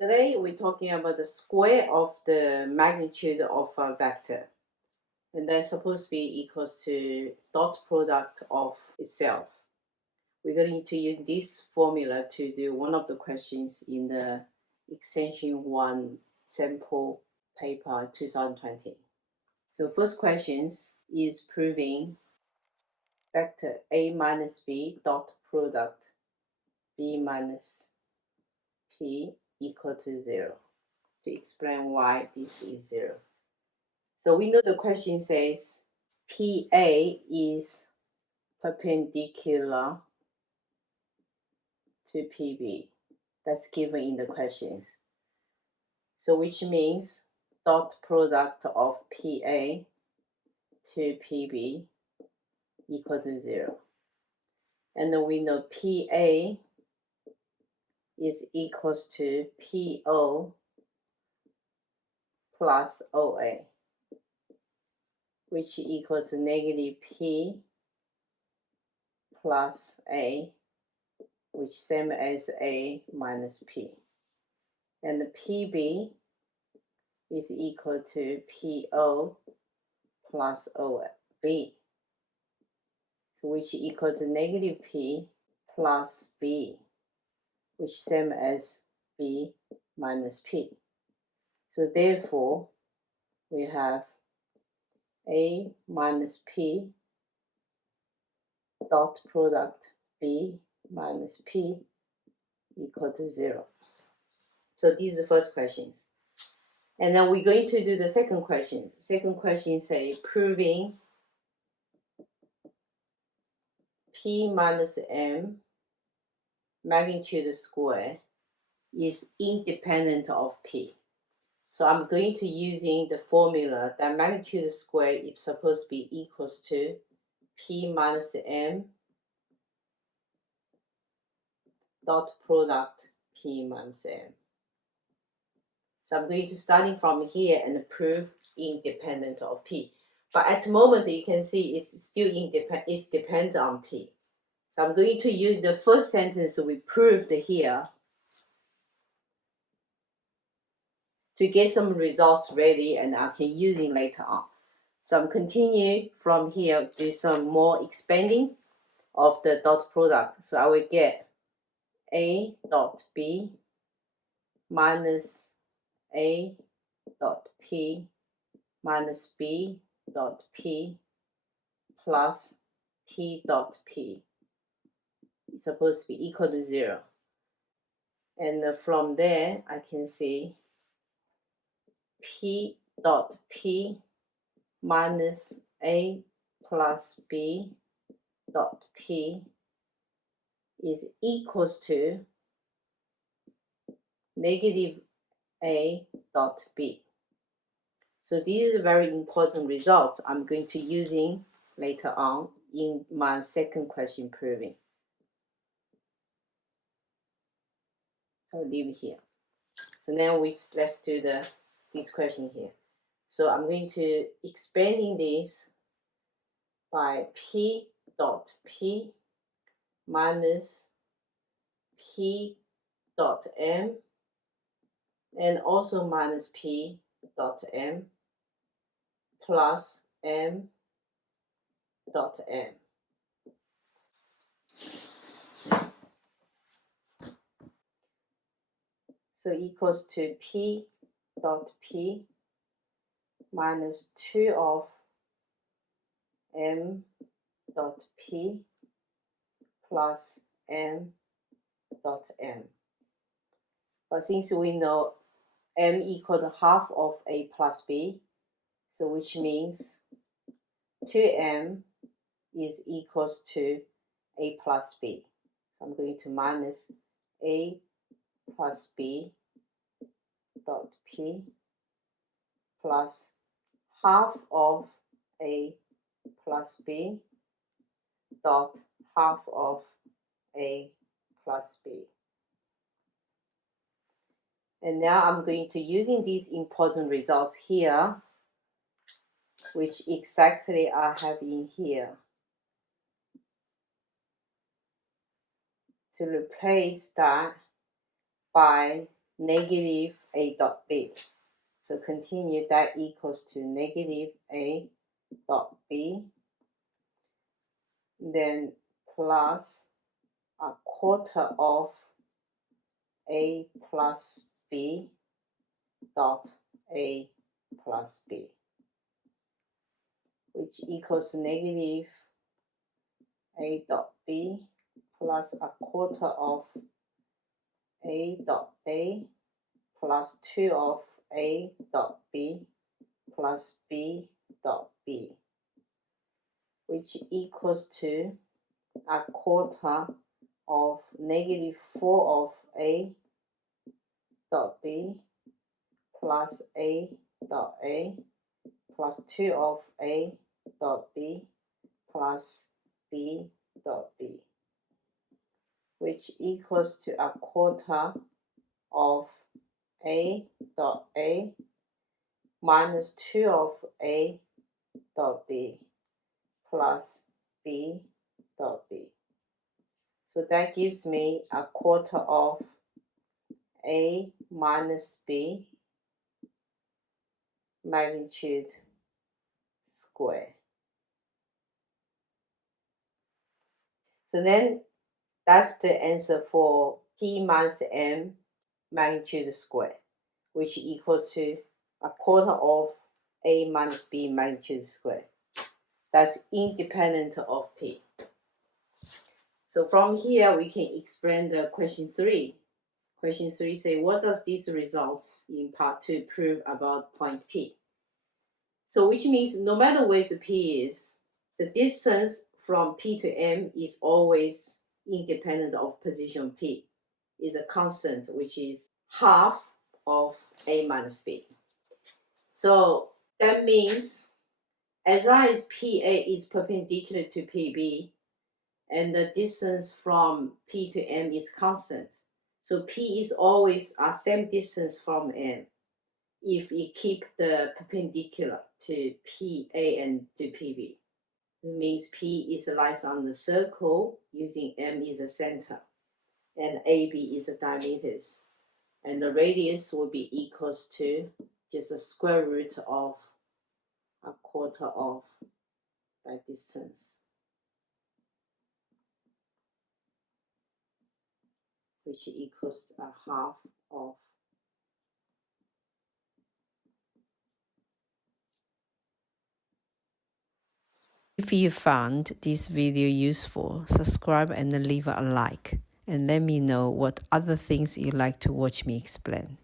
Today we're talking about the square of the magnitude of a vector. And that's supposed to be equals to dot product of itself. We're going to use this formula to do one of the questions in the extension 1 sample paper 2020. So first question is proving vector a minus b dot product b minus p equal to 0. To explain why this is 0. So we know the question says PA is perpendicular to PB. That's given in the questions. So which means dot product of PA to PB equal to 0. And then we know PA is equals to PO plus OA, which equals to negative P plus A, which same as A minus P. And the PB is equal to PO plus OB, which equal to negative P plus B, which same as B minus P. So therefore, we have A minus P dot product B minus P equal to 0. So these are the first questions. And then we're going to do the second question. Second question say proving P minus M magnitude square is independent of P. So I'm going to using the formula that magnitude square is supposed to be equals to P minus M dot product P minus M. So I'm going to starting from here and prove independent of P. But at the moment you can see it's still it depends on P. So I'm going to use the first sentence we proved here to get some results ready, and I can use it later on. So I'm continue from here, do some more expanding of the dot product. So I will get A dot B minus A dot P minus B dot P plus P dot P. It's supposed to be equal to 0. And from there, I can see P dot P minus A plus B dot P is equals to negative A dot B. So these are very important results I'm going to using later on in my second question proving. So I'll leave it here. So now let's do this question here. So I'm going to expanding this by P dot P minus P dot M and also minus P dot M plus M dot M. So equals to P dot P minus 2 of M dot P plus M dot M. But since we know M equal to half of A plus B, so which means 2M is equals to A plus B. So I'm going to minus A plus B dot P plus half of A plus B dot half of A plus B. And now I'm going to using these important results here, which exactly I have in here, to replace that by negative a dot b. So continue, that equals to negative a dot b, then plus a quarter of a plus b dot a plus b, which equals to negative a dot b plus a quarter of a dot a plus 2 of a dot b plus b dot b, which equals to a quarter of negative 4 of a dot b plus a dot a plus 2 of a dot b plus b dot b, which equals to a quarter of a dot a minus 2 of a dot b plus b dot b. So that gives me a quarter of a minus b magnitude square. So then that's the answer for p minus m magnitude square, which equals to a quarter of a minus b magnitude square. That's independent of p. So from here, we can explain the question 3. Question 3 say, what does these results in part 2 prove about point P? So which means no matter where the P is, the distance from P to M is always independent of position P. Is a constant, which is half of A minus B. So that means as long as PA is perpendicular to PB and the distance from P to M is constant, so P is always a same distance from M if we keep the perpendicular to PA and to PB. It means P is lies on the circle using M is a center and AB is a diameter. And the radius will be equals to just the square root of a quarter of that distance, which equals a half of. If you found this video useful, subscribe and leave a like, and let me know what other things you'd like to watch me explain.